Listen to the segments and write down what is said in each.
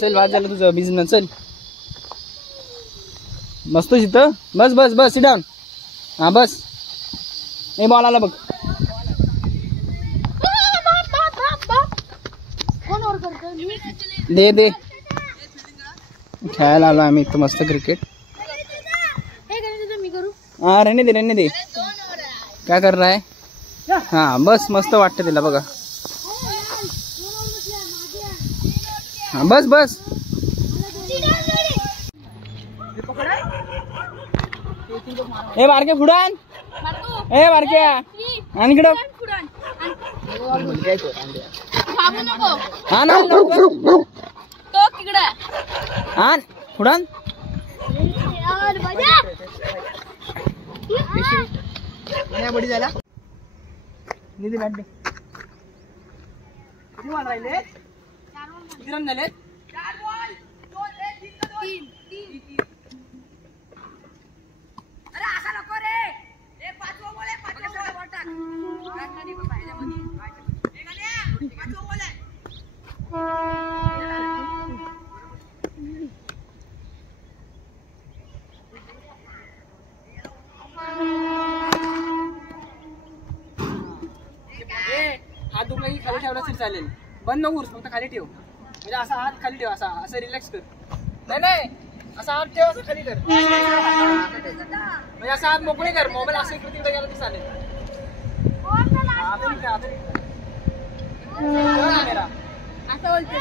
चल वाज झालं तुझं बिझनेस. चल बसतो तिथं. बस बस बस सिट डाऊन. हा बस. ए बॉल आला बघ. दे दे. खेळायला आलो आम्ही इथं मस्त क्रिकेट. हाँ रहने दे. क्या कर रहा है? हाँ बस मस्त वाटतं तिला बघा. हाँ बस बस. ए बारके फुडान. ए बारके आणि इकडं. हा ना तो तिकडे. हा फुडान. बडी झाला निधी बॅट दे. किती बॉल राहिले? 4 रन झाले. 4 बॉल 3. अरे असा नको रे. ए 5 बॉल आहे. 5 बॉल टाक. नाही पाहिजे मध्ये. ए गाण्या 5 बॉल आहे. हात दुखला की खाली ठेवला तरी चालेल. बंद नको फक्त खाली ठेव. म्हणजे असा हात खाली ठेव. असा असं रिलॅक्स कर. नाही असा हात ठेव. असं खाली कर. म्हणजे असा हात मोकळे कर. मोबाईल असं इकडे तिकडे गेला तरी चालेल. कॅमेरा असं बोलते.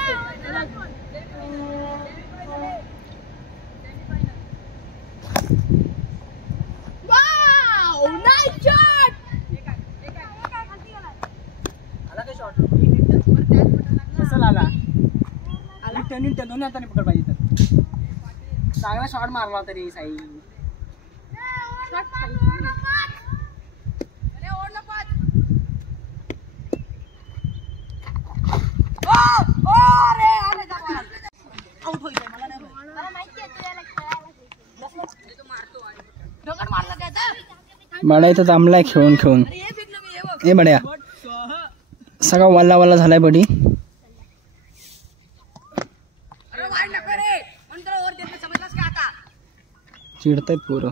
Wow nice shot. नीट दोन्ही हाताने पकड पाहिजे. तर चांगला शॉट मारला तरी साई. बड्या इथं थांबलाय खेळून. ए बड्या सगळा वल्ला झालाय बडी. चिडतायत पोरं.